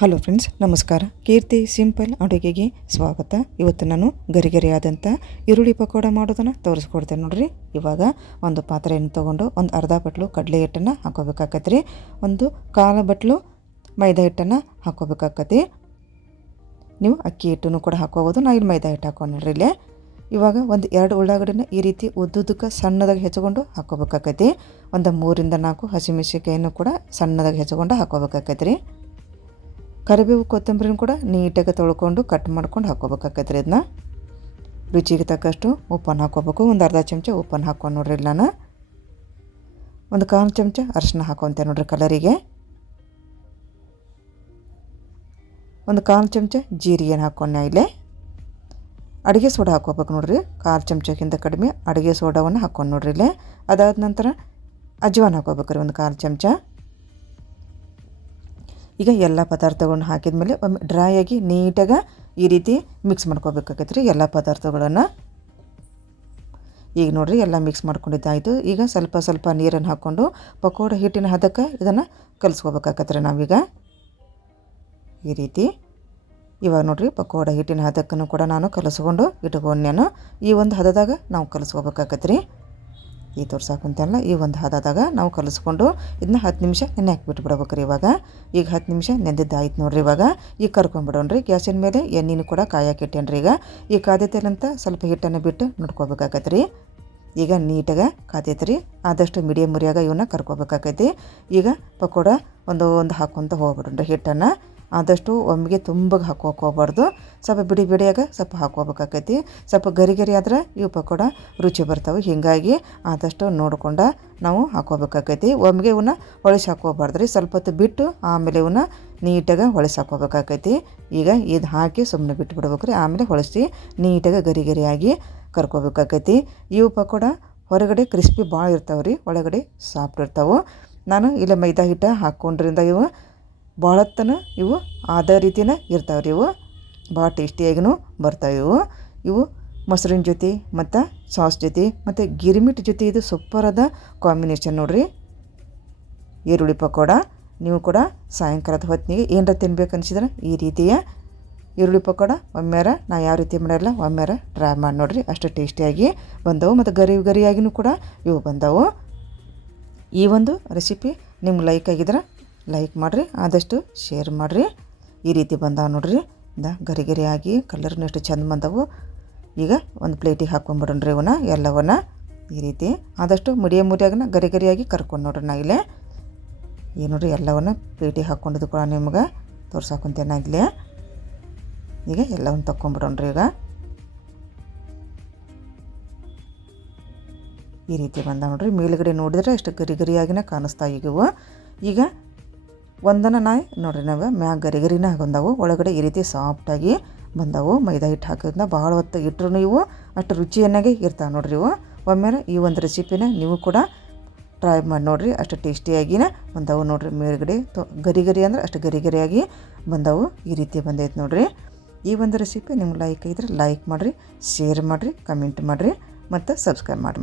Hello friends, ನಮಸ್ಕಾರ. ಕೀರ್ತಿ simple ಅಡುಗೆಗೆ ಸ್ವಾಗತ. ಇವತ್ತು ನಾನು ಗರಿಗರಿಯಾದಂಥ ಈರುಳ್ಳಿ ಪಕೋಡ ಮಾಡೋದನ್ನು ತೋರಿಸ್ಕೊಡ್ತೇನೆ ನೋಡ್ರಿ. ಇವಾಗ ಒಂದು ಪಾತ್ರೆಯನ್ನು ತೊಗೊಂಡು ಒಂದು ಅರ್ಧ ಬಟ್ಲು ಕಡಲೆ ಹಿಟ್ಟನ್ನು ಹಾಕೋಬೇಕಾಕತ್ರಿ. ಒಂದು ಕಾಲು ಬಟ್ಲು ಮೈದಾ ಹಿಟ್ಟನ್ನು ಹಾಕೋಬೇಕಾಕತಿ. ನೀವು ಅಕ್ಕಿ ಹಿಟ್ಟನ್ನು ಕೂಡ ಹಾಕೋಬೋದು. ನಾ ಇಲ್ಲಿ ಮೈದಾ ಹಿಟ್ಟು ಹಾಕೊಂಡ್ರಿ. ಇಲ್ಲೇ ಇವಾಗ ಒಂದು 2 ಉಳ್ಳಾಗಡ್ಡಿನ ಈ ರೀತಿ ಉದ್ದುದಕ್ಕೆ ಸಣ್ಣದಾಗಿ ಹೆಚ್ಕೊಂಡು ಹಾಕೋಬೇಕಾಕತಿ. ಒಂದು 3 ರಿಂದ 4 ಹಸಿಮೆಣಸಿನಕಾಯಿಯನ್ನು ಕೂಡ ಸಣ್ಣದಾಗಿ ಹೆಚ್ಕೊಂಡು ಹಾಕೋಬೇಕಾಕೈತ್ರಿ. ಕರಿಬೇವು ಕೊತ್ತಂಬರಿನೂ ಕೂಡ ನೀಟಾಗಿ ತೊಳ್ಕೊಂಡು ಕಟ್ ಮಾಡ್ಕೊಂಡು ಹಾಕೋಬೇಕಾಕೈತ್ರಿ. ಇದನ್ನ ರುಚಿಗೆ ತಕ್ಕಷ್ಟು ಉಪ್ಪನ್ನು ಹಾಕೋಬೇಕು. ಒಂದು ಅರ್ಧ ಚಮಚ ಉಪ್ಪನ್ನು ಹಾಕೊಂಡು ನೋಡ್ರಿ. ಇಲ್ಲಿ ನಾನು ಒಂದು 1/4 ಚಮಚ ಅರಿಶಿನ ಹಾಕೊತೇನೆ ನೋಡ್ರಿ ಕಲರಿಗೆ. ಒಂದು 1/4 ಚಮಚ ಜೀರಿಗೆನ ಹಾಕೊಂಡೆ. ಇಲ್ಲೇ ಅಡುಗೆ ಸೋಡಾ ಹಾಕೋಬೇಕು ನೋಡ್ರಿ. 1/4 ಚಮಚಕ್ಕಿಂತ ಕಡಿಮೆ ಅಡುಗೆ ಸೋಡಾವನ್ನು ಹಾಕೊಂಡು ನೋಡ್ರಿ. ಇಲ್ಲೇ ಅದಾದ ನಂತರ ಅಜ್ವಾನ ಹಾಕೋಬೇಕ್ರಿ ಒಂದು 1/4 ಚಮಚ. ಈಗ ಎಲ್ಲ ಪದಾರ್ಥಗಳನ್ನ ಹಾಕಿದ ಮೇಲೆ ಒಮ್ಮೆ ಡ್ರೈ ಆಗಿ ನೀಟಾಗಿ ಈ ರೀತಿ ಮಿಕ್ಸ್ ಮಾಡ್ಕೋಬೇಕಾಗೈತ್ರಿ ಎಲ್ಲ ಪದಾರ್ಥಗಳನ್ನು. ಈಗ ನೋಡಿರಿ ಎಲ್ಲ ಮಿಕ್ಸ್ ಮಾಡ್ಕೊಂಡಿದ್ದಾಯಿತು. ಈಗ ಸ್ವಲ್ಪ ಸ್ವಲ್ಪ ನೀರನ್ನು ಹಾಕ್ಕೊಂಡು ಪಕೋಡ ಹಿಟ್ಟಿನ ಹದಕ್ಕೆ ಇದನ್ನು ಕಲಿಸ್ಕೋಬೇಕಾಗತ್ರಿ ನಾವೀಗ ಈ ರೀತಿ. ಇವಾಗ ನೋಡಿರಿ ಪಕೋಡ ಹಿಟ್ಟಿನ ಹದಕ್ಕನ್ನು ಕೂಡ ನಾನು ಕಲಿಸ್ಕೊಂಡು ಇಟ್ಕೊಂಡೇನು. ಈ ಒಂದು ಹದದಾಗ ನಾವು ಕಲಿಸ್ಕೋಬೇಕಾಗತ್ರಿ. ಈ ತೋರ್ಸಾಕಂತೆಲ್ಲ ಈ ಒಂದು ಹದದಾಗ ನಾವು ಕಲಿಸ್ಕೊಂಡು ಇದನ್ನ 10 ನಿಮಿಷ ನೆನೆ ಹಾಕಿಬಿಟ್ಬಿಡ್ಬೇಕ್ರಿ. ಈಗ 10 ನಿಮಿಷ ನೆಂದಿದ್ದಾಯ್ತು ನೋಡ್ರಿ. ಇವಾಗ ಈಗ ಕರ್ಕೊಂಡ್ಬಿಡೋಣ್ರಿ. ಗ್ಯಾಸಿನ ಮೇಲೆ ಎಣ್ಣೆನೂ ಕೂಡ ಕಾಯಕ್ಕಿಟ್ಟೇನ್ರಿ. ಈಗ ಕಾದೈತೇನಂತ ಸ್ವಲ್ಪ ಹಿಟ್ಟನ್ನು ಬಿಟ್ಟು ನೋಡ್ಕೋಬೇಕಾಗತ್ರಿ. ಈಗ ನೀಟಾಗಿ ಕಾದೈತ್ರಿ. ಆದಷ್ಟು ಮೀಡಿಯಮ್ ಉರಿಯಾಗ ಇವನ್ನ ಕರ್ಕೋಬೇಕಾಗೈತಿ. ಈಗ ಪಕೋಡ ಒಂದು ಹಾಕ್ಕೊಂತ ಹೋಗ್ಬಿಡ್ರಿ ಹಿಟ್ಟನ್ನು. ಆದಷ್ಟು ಒಮ್ಮೆಗೆ ತುಂಬಗೆ ಹಾಕೋಕೋಬಾರ್ದು. ಸ್ವಲ್ಪ ಬಿಡಿ ಬಿಡಿಯಾಗ ಸ್ವಲ್ಪ ಹಾಕೋಬೇಕಾಕೈತಿ. ಸ್ವಲ್ಪ ಗರಿ ಆದ್ರೆ ಇವು ಪಕೋಡ ರುಚಿ ಬರ್ತಾವೆ. ಹೀಗಾಗಿ ಆದಷ್ಟು ನೋಡ್ಕೊಂಡು ನಾವು ಹಾಕೋಬೇಕಾಕೈತಿ. ಒಮ್ಮೆಗೆ ಇವನ್ನ ಹೊಳಿಸಿ ಹಾಕೋಬಾರ್ದ್ರಿ. ಸ್ವಲ್ಪ ಹೊತ್ತು ಬಿಟ್ಟು ಆಮೇಲೆ ಇವನ್ನ ನೀಟಾಗಿ ಹೊಳಿಸಿ ಹಾಕೋಬೇಕಾಕೈತಿ. ಈಗ ಇದು ಹಾಕಿ ಸುಮ್ಮನೆ ಬಿಟ್ಟು ಬಿಡ್ಬೇಕ್ರಿ. ಆಮೇಲೆ ಹೊಳಿಸಿ ನೀಟಾಗಿ ಗರಿಯಾಗಿ ಕರ್ಕೋಬೇಕಾಕೈತಿ. ಇವು ಪಕೋಡ ಹೊರಗಡೆ ಕ್ರಿಸ್ಪಿ ಭಾಳ ಇರ್ತಾವೆ ರೀ, ಒಳಗಡೆ ಸಾಫ್ಟ್ ಇರ್ತಾವೆ. ನಾನು ಇಲ್ಲ ಮೈದಾ ಹಿಟ್ಟು ಹಾಕ್ಕೊಂಡ್ರಿಂದ ಇವು ಭಾಳತ್ತನ ಇವು ಅದೇ ರೀತಿಯೇ ಇರ್ತಾವೆ ರೀ. ಇವು ಭಾಳ ಟೇಸ್ಟಿಯಾಗಿನೂ ಬರ್ತಾವೆ. ಇವು ಮೊಸರಿನ ಜೊತೆ ಮತ್ತು ಸಾಸ್ ಜೊತೆ ಮತ್ತು ಗಿರ್ಮಿಟ್ ಜೊತೆ ಇದು ಸೂಪರಾದ ಕಾಂಬಿನೇಷನ್ ನೋಡಿರಿ. ಈರುಳ್ಳಿ ಪಕೋಡ ನೀವು ಕೂಡ ಸಾಯಂಕಾಲದ ಹೊತ್ತಿಗೆ ಏನರ ತಿನ್ಬೇಕು ಅನಿಸಿದ್ರೆ ಈ ರೀತಿಯ ಈರುಳ್ಳಿ ಪಕೋಡ ಒಮ್ಮೆರ ನಾ ಯಾವ ರೀತಿ ಮಾಡಿರಲ್ಲ ಒಮ್ಮೆರ ಟ್ರೈ ಮಾಡಿ ನೋಡಿರಿ. ಅಷ್ಟು ಟೇಸ್ಟಿಯಾಗಿ ಬಂದವು ಮತ್ತು ಗರಿಯಾಗಿನೂ ಕೂಡ ಇವು ಬಂದವು. ಈ ಒಂದು ರೆಸಿಪಿ ನಿಮ್ಗೆ ಲೈಕ್ ಆಗಿದ್ರೆ ಲೈಕ್ ಮಾಡಿರಿ, ಆದಷ್ಟು ಶೇರ್ ಮಾಡಿರಿ. ಈ ರೀತಿ ಬಂದಾವೆ ನೋಡ್ರಿ. ಗರಿಯಾಗಿ ಕಲರ್ನ ಎಷ್ಟು ಚೆಂದ ಬಂದವು. ಈಗ ಒಂದು ಪ್ಲೇಟಿಗೆ ಹಾಕ್ಕೊಂಡ್ಬಿಡೋಣ್ರಿ ಇವನ್ನ ಎಲ್ಲವನ್ನ ಈ ರೀತಿ. ಆದಷ್ಟು ಮೀಡಿಯಮ್ ಉರಿಯಾಗನ ಗರಿಯಾಗಿ ಕರ್ಕೊಂಡು ನೋಡ್ರಿ. ನಾ ಇಲ್ಲೇ ಏನು ನೋಡ್ರಿ ಎಲ್ಲವನ್ನ ಪ್ಲೇಟಿಗೆ ಹಾಕ್ಕೊಂಡಿದ್ದು ಕೂಡ ನಿಮ್ಗೆ ತೋರ್ಸಾಕೊಂತೇನೆ ಇಲ್ಲೇ. ಈಗ ಎಲ್ಲವನ್ನು ತಗೊಂಡ್ಬಿಡೋಣ್ರಿ. ಈಗ ಈ ರೀತಿ ಬಂದ ನೋಡ್ರಿ. ಮೇಲುಗಡೆ ನೋಡಿದ್ರೆ ಎಷ್ಟು ಗರಿಯಾಗಿನ ಕಾಣಿಸ್ತಾ ಈಗವು. ಈಗ ಒಂದನ್ನು ನೋಡ್ರಿ ನಾವು ಮ್ಯಾಗ ಗರಿನ ಬಂದವು, ಒಳಗಡೆ ಈ ರೀತಿ ಸಾಫ್ಟಾಗಿ ಬಂದವು. ಮೈದಾ ಹಿಟ್ಟು ಹಾಕೋದ್ರಿಂದ ಭಾಳ ಹೊತ್ತು ಇಟ್ಟರು ಇವು ಅಷ್ಟು ರುಚಿಯನ್ನಾಗೆ ಇರ್ತಾವೆ ನೋಡ್ರಿ. ಇವು ಒಮ್ಮೆಲೆ ಈ ಒಂದು ರೆಸಿಪಿನ ನೀವು ಕೂಡ ಟ್ರೈ ಮಾಡಿ ನೋಡಿರಿ. ಅಷ್ಟು ಟೇಸ್ಟಿಯಾಗಿನ ಬಂದವು ನೋಡ್ರಿ. ಮೇಲ್ಗಡೆ ಗರಿ ಅಂದ್ರೆ ಅಷ್ಟು ಗರಿಯಾಗಿ ಬಂದವು. ಈ ರೀತಿ ಬಂದೈತೆ ನೋಡ್ರಿ. ಈ ಒಂದು ರೆಸಿಪಿ ನಿಮ್ಗೆ ಲೈಕ್ ಆಗಿದ್ರೆ ಲೈಕ್ ಮಾಡಿರಿ, ಶೇರ್ ಮಾಡಿರಿ, ಕಮೆಂಟ್ ಮಾಡಿರಿ ಮತ್ತು ಸಬ್ಸ್ಕ್ರೈಬ್ ಮಾಡಿ.